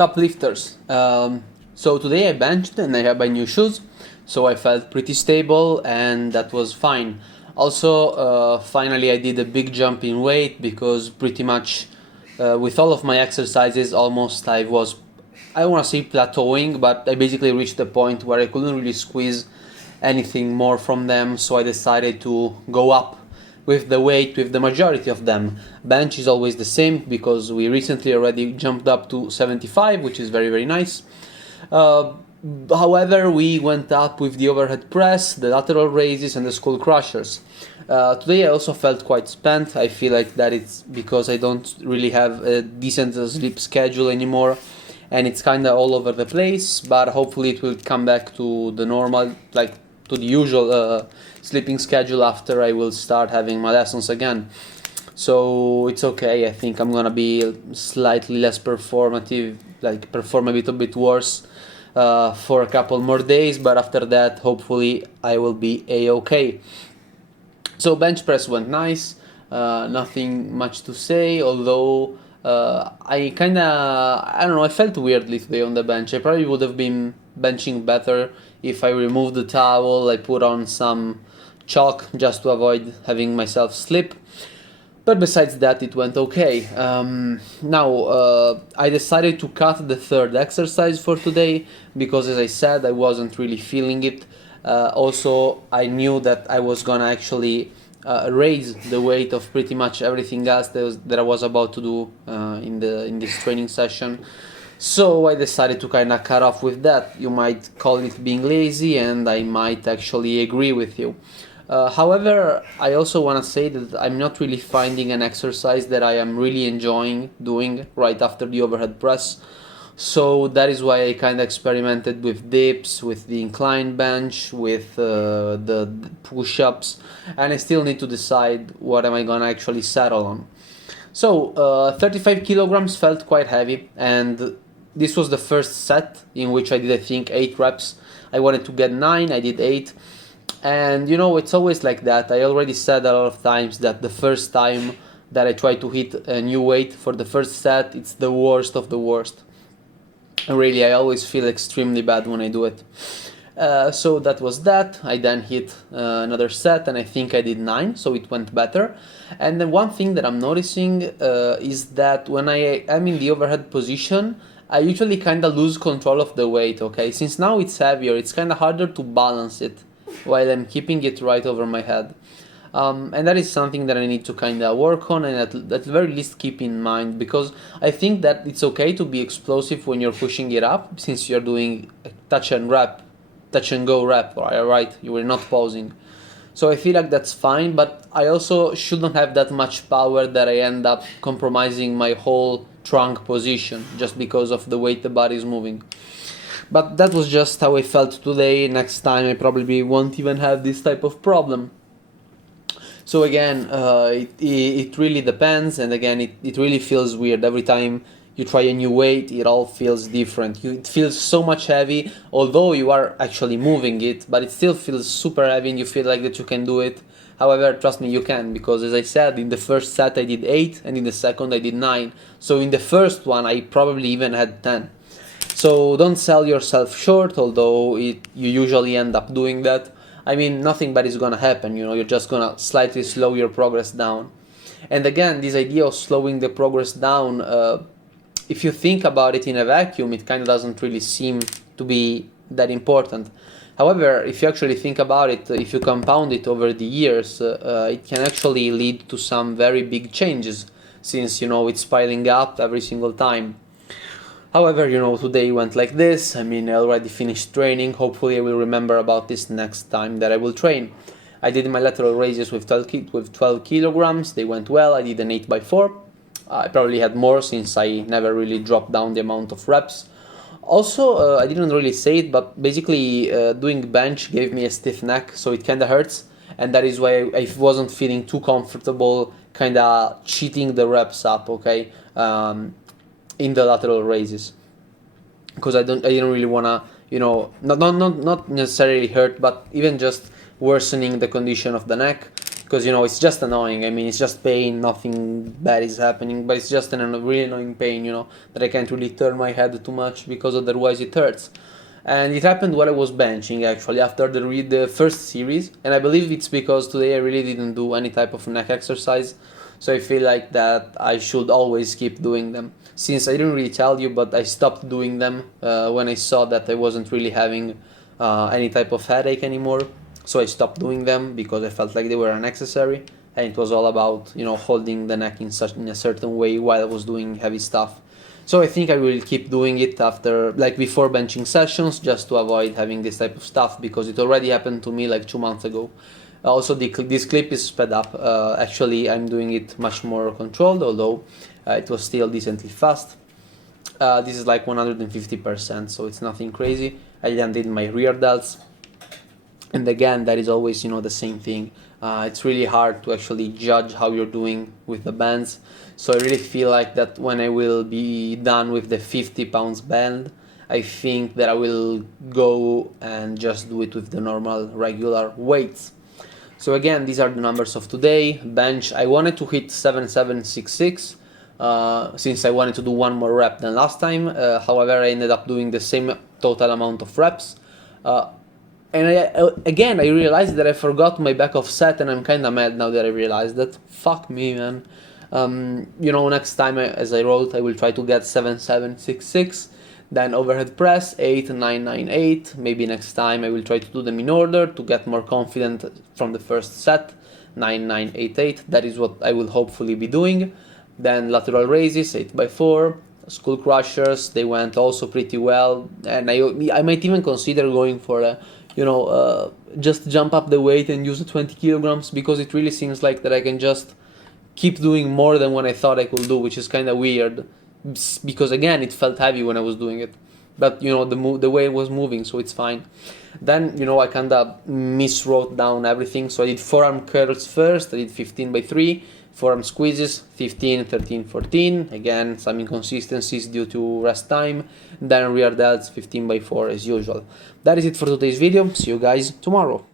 Uplifters. So today I benched and I have my new shoes, so I felt pretty stable and that was fine. Also, finally I did a big jump in weight because pretty much with all of my exercises almost I don't want to say plateauing, but I basically reached the point where I couldn't really squeeze anything more from them, so I decided to go up with the weight with the majority of them. Bench is always the same because we recently already jumped up to 75, which is very nice. Uh, However, we went up with the overhead press, the lateral raises, and the skull crushers. Today I also felt quite spent. I feel like that it's because I don't really have a decent sleep schedule anymore, and it's kind of all over the place. But hopefully it will come back to the normal, like to the usual sleeping schedule after I will start having my lessons again. So it's okay. I think I'm gonna be slightly less performative, like perform a little bit worse for a couple more days, but after that, hopefully, I will be a-okay. So bench press went nice. Nothing much to say, although I don't know, I felt weirdly today on the bench. I probably would have been benching better if I removed the towel, I put on some chalk just to avoid having myself slip. But besides that, it went okay. Now, I decided to cut the third exercise for today because, as I said, I wasn't really feeling it. Also, I knew that I was gonna actually raise the weight of pretty much everything else that I was about to do in this training session. So I decided to kind of cut off with that. You might call it being lazy, and I might actually agree with you. However, I also want to say that I'm not really finding an exercise that I am really enjoying doing right after the overhead press. So that is why I kind of experimented with dips, with the incline bench, with the push-ups, and I still need to decide what am I gonna actually settle on. So 35 kilograms felt quite heavy, and this was the first set in which I did, I think, 8 reps. I wanted to get 9, I did 8. And it's always like that. I already said a lot of times that the first time that I try to hit a new weight for the first set, it's the worst of the worst. And really, I always feel extremely bad when I do it. So that was that. I then hit another set, and I think I did 9, so it went better. And then one thing that I'm noticing is that when I am in the overhead position, I usually kind of lose control of the weight, okay? Since now it's heavier, it's kind of harder to balance it while I'm keeping it right over my head. And that is something that I need to kind of work on and at the very least keep in mind, because I think that it's okay to be explosive when you're pushing it up, since you're doing a touch and go rep, right? You were not pausing. So I feel like that's fine, but I also shouldn't have that much power that I end up compromising my whole trunk position just because of the way the body is moving. But that was just how I felt today. Next time I probably won't even have this type of problem. So again, it really depends, and again, it really feels weird. Every time you try a new weight, it all feels different. It feels so much heavy, although you are actually moving it, but it still feels super heavy and you feel like that you can do it. However, trust me, you can, because as I said, in the first set I did 8, and in the second I did 9. So in the first one I probably even had 10. So don't sell yourself short, although you usually end up doing that. I mean, nothing bad is gonna happen, you're just gonna slightly slow your progress down. And again, this idea of slowing the progress down, if you think about it in a vacuum, it kind of doesn't really seem to be that important. However, if you actually think about it, if you compound it over the years, it can actually lead to some very big changes, since, it's piling up every single time. However, today went like this. I mean, I already finished training. Hopefully I will remember about this next time that I will train. I did my lateral raises with 12 kilograms. They went well. I did an 8x4. I probably had more since I never really dropped down the amount of reps. Also, I didn't really say it, but basically doing bench gave me a stiff neck, so it kind of hurts. And that is why I wasn't feeling too comfortable kind of cheating the reps up, okay? In the lateral raises, because I didn't really wanna, not necessarily hurt, but even just worsening the condition of the neck. because you know it's just annoying. I mean, it's just pain, nothing bad is happening, but it's just a really annoying pain, you know, that I can't really turn my head too much because otherwise it hurts. And it happened while I was benching, actually, after the first series, and I believe it's because today I really didn't do any type of neck exercise, so I feel like that I should always keep doing them. Since I didn't really tell you, but I stopped doing them when I saw that I wasn't really having any type of headache anymore, so I stopped doing them because I felt like they were unnecessary, and it was all about, you know, holding the neck in a certain way while I was doing heavy stuff. So I think I will keep doing it after, like before benching sessions, just to avoid having this type of stuff, because it already happened to me like 2 months ago. Also, this clip is sped up. Actually, I'm doing it much more controlled, although it was still decently fast. This is like 150%, so it's nothing crazy. I then did my rear delts, and again, that is always, you know, the same thing. It's really hard to actually judge how you're doing with the bands, so I really feel like that when I will be done with the 50 pounds band, I think that I will go and just do it with the normal regular weights. So again, these are the numbers of today. Bench, I wanted to hit 7766 since I wanted to do one more rep than last time. However, I ended up doing the same total amount of reps. And again, I realized that I forgot my back off set, and I'm kind of mad now that I realized that. Fuck me, man. You know, next time, as I wrote, I will try to get 7766. Then overhead press 8998. Maybe next time I will try to do them in order to get more confident from the first set. 9988. That is what I will hopefully be doing. Then lateral raises 8x4. Skull crushers, they went also pretty well, and I might even consider going for a, you know, just jump up the weight and use the 20 kilograms, because it really seems like that I can just keep doing more than what I thought I could do, which is kind of weird, because again, it felt heavy when I was doing it, but you know, the way it was moving, so it's fine. Then, you know, I kind of miswrote down everything, so I did forearm curls first. I did 15x3, forearm squeezes 15, 13, 14, again some inconsistencies due to rest time. Then rear delts 15x4 as usual. That is it for today's video. See you guys tomorrow.